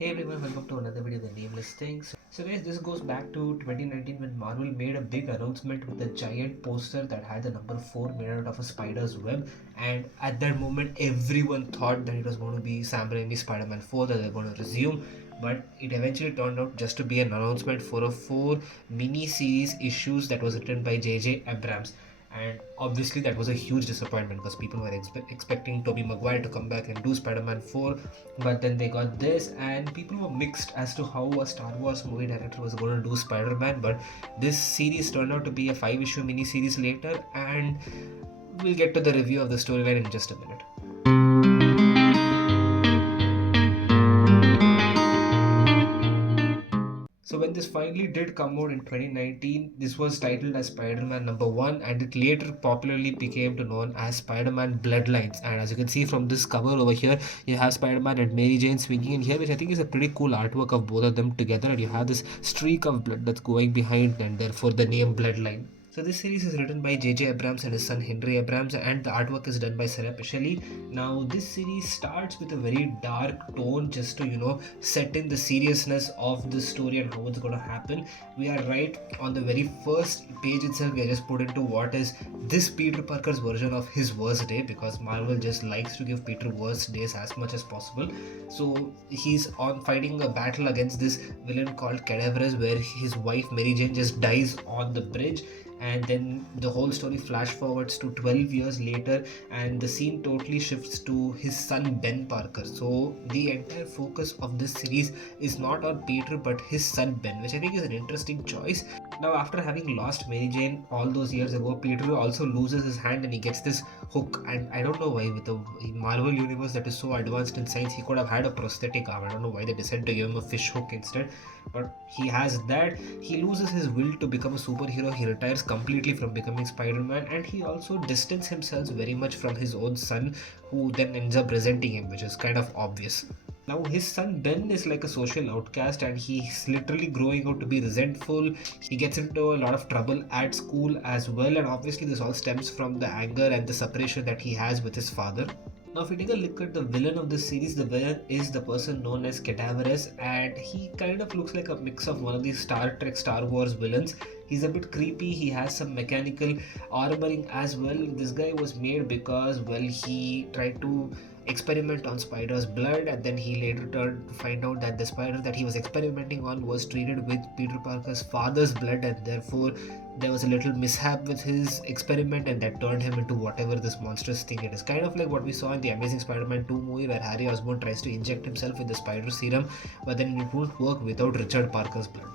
Hey everyone, welcome to another video of the Nameless Things. So guys, this goes back to 2019 when Marvel made a big announcement with a giant poster that had the number 4 made out of a spider's web, and at that moment everyone thought that it was going to be Sam Raimi's Spider-Man 4 that they're going to resume, but it eventually turned out just to be an announcement for a 4 mini-series issues that was written by J.J. Abrams. And obviously that was a huge disappointment because people were expecting Tobey Maguire to come back and do Spider-Man 4, but then they got this and people were mixed as to how a Star Wars movie director was going to do Spider-Man. But this series turned out to be a 5-issue mini series later, and we'll get to the review of the storyline in just a minute. So when this finally did come out in 2019, this was titled as Spider-Man number 1, and it later popularly became to known as Spider-Man Bloodlines. And as you can see from this cover over here, you have Spider-Man and Mary Jane swinging in here, which I think is a pretty cool artwork of both of them together, and you have this streak of blood that's going behind, and therefore the name Bloodline. So this series is written by J.J. Abrams and his son Henry Abrams, and the artwork is done by Sara Pichelli. Now this series starts with a very dark tone just to set in the seriousness of the story and how it's going to happen. We are right on the very first page itself. We are just put into what is this Peter Parker's version of his worst day, because Marvel just likes to give Peter worst days as much as possible. So he's on fighting a battle against this villain called Cadaverous, where his wife Mary Jane just dies on the bridge, and then the whole story flash forwards to 12 years later, and the scene totally shifts to his son Ben Parker. So the entire focus of this series is not on Peter but his son Ben, which I think is an interesting choice. Now after having lost Mary Jane all those years ago, Peter also loses his hand and he gets this hook, and I don't know why, with the Marvel universe that is so advanced in science, he could have had a prosthetic arm. I don't know why they decided to give him a fish hook instead, but he has that. He loses his will to become a superhero. He retires completely from becoming Spider-Man, and he also distances himself very much from his own son, who then ends up resenting him, which is kind of obvious. Now his son Ben is like a social outcast, and he's literally growing out to be resentful. He gets into a lot of trouble at school as well, and obviously this all stems from the anger and the separation that he has with his father. Now, if we take a look at the villain of this series, the villain is the person known as Cadaverous, and he kind of looks like a mix of one of these Star Trek, Star Wars villains. He's a bit creepy. He has some mechanical armoring as well. This guy was made because, well, he tried to experiment on spider's blood, and then he later turned to find out that the spider that he was experimenting on was treated with Peter Parker's father's blood, and therefore there was a little mishap with his experiment, and that turned him into whatever this monstrous thing it is. Kind of like what we saw in the Amazing Spider-Man 2 movie, where Harry Osborn tries to inject himself with the spider serum, but then it won't work without Richard Parker's blood.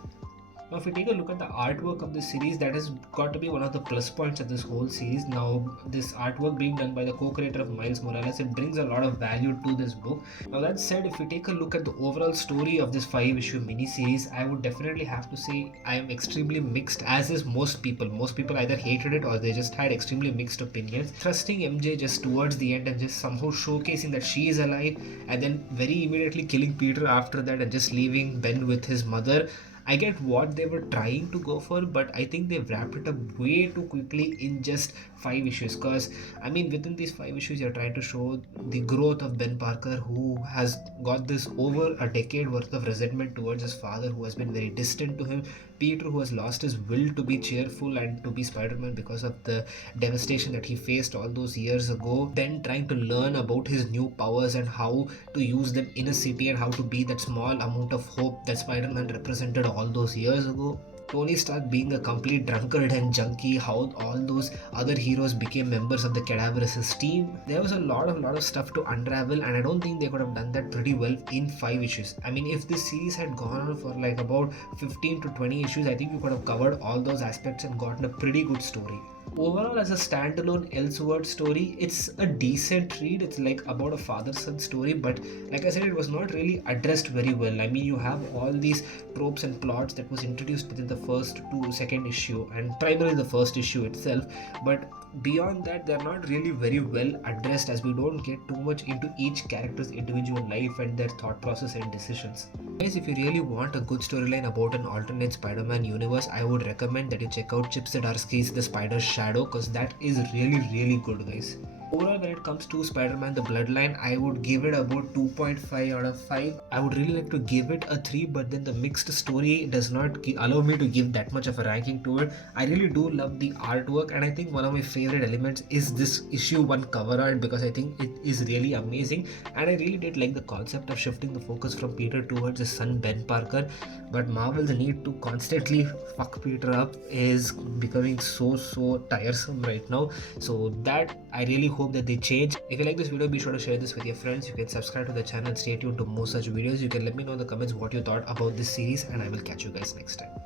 Now, if we take a look at the artwork of this series, that has got to be one of the plus points of this whole series. Now, this artwork being done by the co-creator of Miles Morales, it brings a lot of value to this book. Now, that said, if we take a look at the overall story of this 5-issue mini-series, I would definitely have to say I am extremely mixed, as is most people. Most people either hated it or they just had extremely mixed opinions. Thrusting MJ just towards the end and just somehow showcasing that she is alive, and then very immediately killing Peter after that and just leaving Ben with his mother. I get what they were trying to go for, but I think they've wrapped it up way too quickly in just 5 issues. Because I mean, within these 5 issues, you're trying to show the growth of Ben Parker, who has got this over a decade worth of resentment towards his father, who has been very distant to him. Peter, who has lost his will to be cheerful and to be Spider-Man because of the devastation that he faced all those years ago. Then trying to learn about his new powers and how to use them in a city, and how to be that small amount of hope that Spider-Man represented all those years ago. Tony Stark being a complete drunkard and junkie, how all those other heroes became members of the Cadaverous team. There was a lot of stuff to unravel, and I don't think they could have done that pretty well in 5 issues. I mean, if this series had gone on for like about 15 to 20 issues, I think you could have covered all those aspects and gotten a pretty good story. Overall, as a standalone Elseworld story, it's a decent read. It's like about a father-son story, but like I said, it was not really addressed very well. I mean, you have all these tropes and plots that was introduced within the first to second issue, and primarily the first issue itself, but beyond that, they're not really very well addressed, as we don't get too much into each character's individual life and their thought process and decisions. Guys, if you really want a good storyline about an alternate Spider-Man universe, I would recommend that you check out Chip Zdarsky's The Spider's Shadow, because that is really good, guys. Overall, when it comes to Spider-Man the Bloodline, I would give it about 2.5 out of 5. I would really like to give it a 3, but then the mixed story does not allow me to give that much of a ranking to it. I really do love the artwork, and I think one of my favorite elements is this issue 1 cover art, because I think it is really amazing, and I really did like the concept of shifting the focus from Peter towards his son Ben Parker. But Marvel's need to constantly fuck Peter up is becoming so tiresome right now. So that I really hope that they change. If you like this video, be sure to share this with your friends. You can subscribe to the channel and stay tuned to more such videos. You can let me know in the comments what you thought about this series, and I will catch you guys next time.